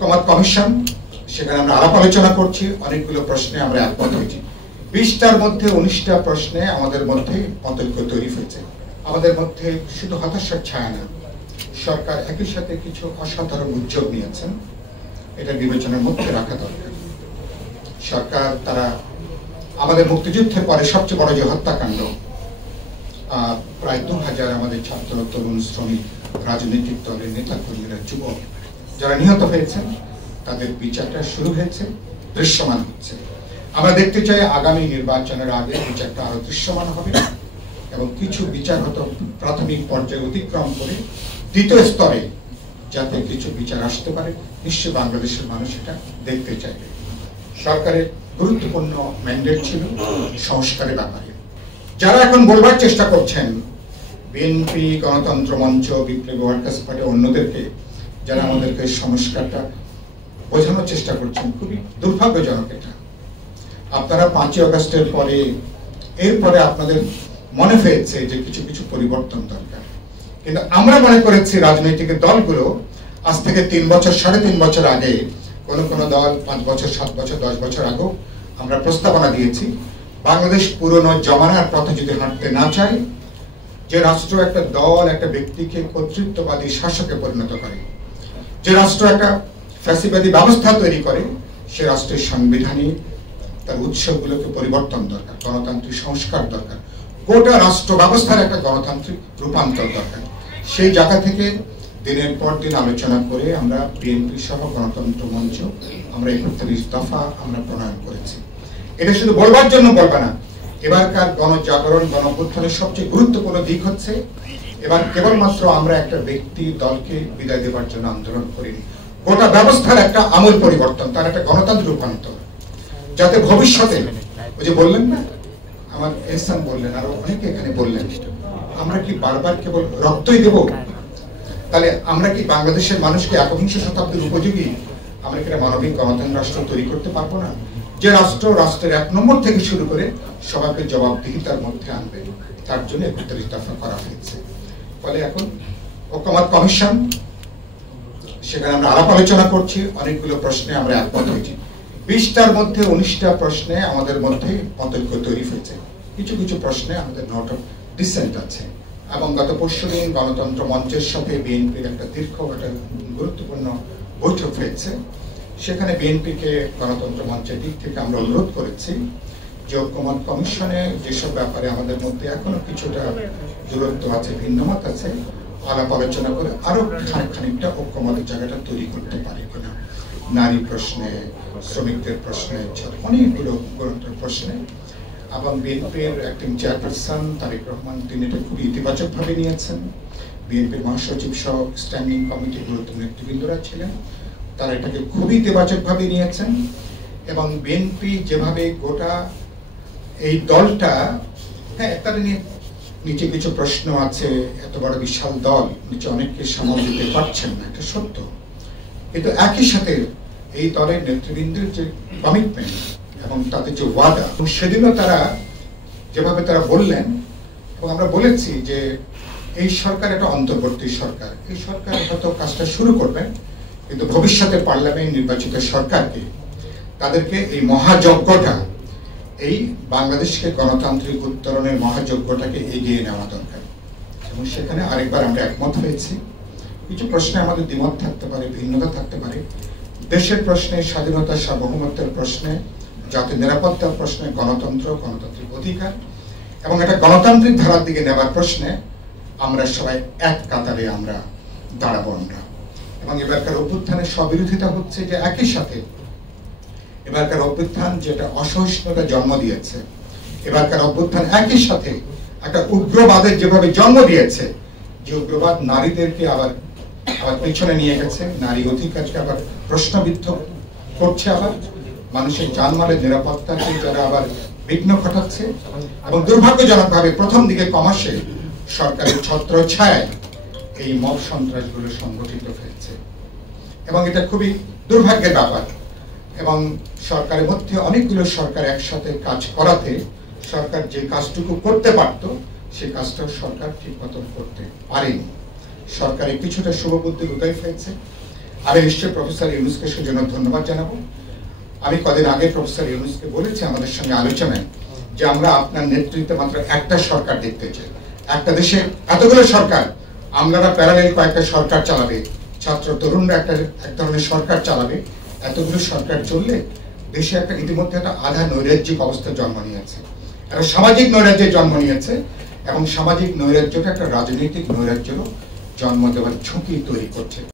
ঐক্যমত কমিশন, সেখানে আমরা আলাপ আলোচনা করছি, অনেকগুলো প্রশ্নে আমরা একমত হয়েছি। 20টার মধ্যে 19টা প্রশ্নে আমাদের মধ্যে মতৈক্য তৈরি হয়েছে। আমাদের মধ্যে শুধু হতাশার ছায়া না, সরকার একই সাথে কিছু অসাধারণ উদ্যোগ নিয়েছেন, এটা বিবেচনার মধ্যে রাখা দরকার। সরকার তারা আমাদের মুক্তিযুদ্ধের পরে সবচেয়ে বড় যে হত্যাকাণ্ড, প্রায় 2000 আমাদের ছাত্র, তরুণ, শ্রমিক, রাজনৈতিক দলের নেতা কর্মীরা, যুবক যারা নিহত হয়েছেন, তাদের বিচারটা শুরু হয়েছে, দৃশ্যমান হচ্ছে। আমরা দেখতে চাই আগামী নির্বাচনের আগে বিচারটা আরো দৃশ্যমান হবে এবং কিছু বিচার হয়তো প্রাথমিক পর্যায়ে অতিক্রম করে দ্বিতীয় স্তরে যাতে কিছু বিচার আসতে পারে, নিশ্চয়ই বাংলাদেশের মানুষ এটা দেখতে চাইবে। সরকারের গুরুত্বপূর্ণ ম্যান্ডেট ছিল সংস্কারের ব্যাপারে। যারা এখন বলবার চেষ্টা করছেন, বিএনপি, গণতন্ত্র মঞ্চ, বিপ্লবী ওয়ার্কার্স পার্টি, অন্যদেরকে যারা আমাদেরকে সংস্কারটা বোঝানোর চেষ্টা করছেন, খুবই দুর্ভাগ্যজনক এটা। আপনারা 5ই আগস্টের পরে, এরপরে আপনাদের মনে হয়েছে যে কিছু কিছু পরিবর্তন দরকার, কিন্তু আমরা মনে করেছি রাজনৈতিক দলগুলো আজ থেকে 3 বছর, 3.5 বছর আগে, কোন দল 5 বছর, 7 বছর, 10 বছর আগেও আমরা প্রস্তাবনা দিয়েছি, বাংলাদেশ পুরনো জমানার পথে যদি হাঁটতে না চায়, যে রাষ্ট্র একটা দল, একটা ব্যক্তিকে কর্তৃত্ববাদী শাসকে পরিণত করে, যে রাষ্ট্র একটা ফ্যাসিবাদী ব্যবস্থা তৈরি করে, সে রাষ্ট্রের সাংবিধানিক তার উৎসগুলোকে পরিবর্তন দরকার, গণতান্ত্রিক সংস্কার দরকার, গোটা রাষ্ট্র ব্যবস্থার একটা গণতান্ত্রিক রূপান্তর দরকার। সেই জায়গা থেকে দিনের পর দিন আলোচনা করে আমরা বিএনপি সহ গণতন্ত্র মঞ্চ আমরা 31 দফা আমরা প্রণয়ন করেছি। এটা শুধু বলবার জন্য বলবে না, এবারকার গণজাগরণ, গণঅভ্যুত্থানের সবচেয়ে গুরুত্বপূর্ণ দিক হচ্ছে এবার কেবলমাত্র আমরা একটা ব্যক্তি দলকে বিদায় দেবার জন্য আন্দোলন করিনি, গোটা ব্যবস্থার একটা আমূল পরিবর্তন, তার একটা গণতান্ত্রিক রূপান্তর, যাতে ভবিষ্যতে, ওই যে বললেন না, আমার এহসান বললেন, আরো অনেকে এখানে বললেন, আমরা কি বারবার কেবল রক্তই দেব? তাহলে আমরা কি বাংলাদেশের মানুষকে 21শ শতাব্দীর উপযোগী, আমরা কি মানবিক গণতান্ত্রিক রাষ্ট্র তৈরি করতে পারবো না? যে রাষ্ট্রের 1 নম্বর থেকে শুরু করে সবাইকে জবাবদিহিতার মধ্যে আনবে, তার জন্য 31 দফা করা হয়েছে। ফলে এখন ঐক্যমত কমিশন, সেখানে আমরা আলাপ আলোচনা করছি, অনেকগুলো প্রশ্নে আমরা একমত হয়েছি। 20টার মধ্যে 19টা প্রশ্নে আমাদের মধ্যে মতৈক্য তৈরি হয়েছে, কিছু কিছু প্রশ্নে আমাদের নট অফ ডিসেন্ট আছে। এবং গত পরশুদিন গণতন্ত্র মঞ্চের সাথে বিএনপির একটা দীর্ঘ, একটা গুরুত্বপূর্ণ বৈঠক হয়েছে। সেখানে বিএনপিকে গণতন্ত্র মঞ্চের দিক থেকে আমরা অনুরোধ করেছি যে ঐক্যমত কমিশনে যেসব ব্যাপারে আমাদের মধ্যে এখনো কিছুটা দূরত্ব আছে, ভিন্নমত আছে, আলাপ আলোচনা করে আরো খানিকটা ঐক্যমতের জায়গাটা তৈরি করতে পারে কিনা, নারী প্রশ্নে, শ্রমিকদের প্রশ্নে, অনেকগুলো গুরুত্বের প্রশ্নে। এবং বিএনপির অ্যাক্টিং চেয়ারপারসন তারেক রহমান, তিনি এটা খুবই ইতিবাচকভাবে নিয়েছেন। বিএনপির মহাসচিব সহ স্ট্যান্ডিং কমিটির গুরুত্বপূর্ণ নেতৃবৃন্দরা ছিলেন, তারা এটাকে খুবই ইতিবাচকভাবে নিয়েছেন। এবং বিএনপি যেভাবে গোটা এই দলটা, হ্যাঁ, তাদের নিচে কিছু প্রশ্ন আছে, এত বড় বিশাল দল, নিচে অনেককে সামাল দিতে পারছেন না, এটা সত্য, কিন্তু একই সাথে এই দলের নেতৃবৃন্দের যে কমিটমেন্ট এবং তাদের যে ওয়াদা, সেদিনও তারা যেভাবে তারা বললেন, এবং আমরা বলেছি যে এই সরকার একটা অন্তর্বর্তী সরকার, এই সরকার হয়তো কাজটা শুরু করবেন, কিন্তু ভবিষ্যতে পার্লামেন্ট নির্বাচিত সরকারকে, তাদেরকে এই মহাযজ্ঞটা, এই বাংলাদেশকে গণতান্ত্রিক উত্তরণের মহাযজ্ঞটাকে এগিয়ে নেওয়া দরকার। এবং সেখানে আরেকবার আমরা একমত হয়েছি। কিছু প্রশ্নে আমাদের দ্বিমত থাকতে পারে, ভিন্নতা থাকতে পারে, দেশের প্রশ্নে, স্বাধীনতা সার্বভৌমত্বের প্রশ্নে, জাতীয় নিরাপত্তার প্রশ্নে, গণতান্ত্রিক অধিকার এবং একটা গণতান্ত্রিক ধারার দিকে নেবার প্রশ্নে আমরা সবাই এক কাতারে আমরা দাঁড়াবো আমরা। এবং এবারকার অভ্যুত্থানের স্ববিরোধিতা হচ্ছে যে একই সাথে এবারকার অভ্যুত্থান যেটা অসহিষ্ণুতা জন্ম দিয়েছে, এবারকার অভ্যুত্থান একই সাথে একটা উগ্রবাদের যেভাবে জন্ম দিয়েছে, যে উগ্রবাদ নারীদেরকে আবার পেছনে নিয়ে গেছে, নারী অধিকারকে আবার প্রশ্নবিদ্ধ করছে, আবার মানুষের জানমালের নিরাপত্তাকে যারা আবার বিঘ্ন ঘটাচ্ছে, এবং দুর্ভাগ্যজনকভাবে প্রথম দিকে কমাসে সরকারের ছত্রছায়ায় এই মব সন্ত্রাসগুলো সংগঠিত হয়েছে। এবং এটা খুবই দুর্ভাগ্যের ব্যাপার। এবং সরকারের মধ্যে অনেকগুলো সরকার একসাথে কাজ করাতে সরকার যে কাজটুকু করতে পারত, সেই কাজটা সরকার ঠিক মতন করতে পারেনি। সরকারের কিছুটা শুভবুদ্ধির উদয় হয়েছে। আমি নিশ্চয়ই প্রফেসর ইউনূসকে সেজন্য ধন্যবাদ জানাবো। আমি কদিন আগে প্রফেসর ইউনূসকে বলেছি আমাদের সঙ্গে আলোচনায় যে আমরা আপনার নেতৃত্বে মাত্র একটা সরকার দেখতে চাই। একটা দেশে এতগুলো সরকার, আপনারা প্যারালেল কয়েকটা সরকার চালাবে, ছাত্র তরুণরা এক ধরনের সরকার চালাবে, এতগুলো সরকার চললে দেশে একটা ইতিমধ্যে একটা আধা নৈরাজ্যিক অবস্থার জন্ম নিয়েছে, একটা সামাজিক নৈরাজ্যের জন্ম নিয়েছে, এবং সামাজিক নৈরাজ্যটা একটা রাজনৈতিক নৈরাজ্যেরও জন্ম দেওয়ার ঝুঁকি তৈরি করছে।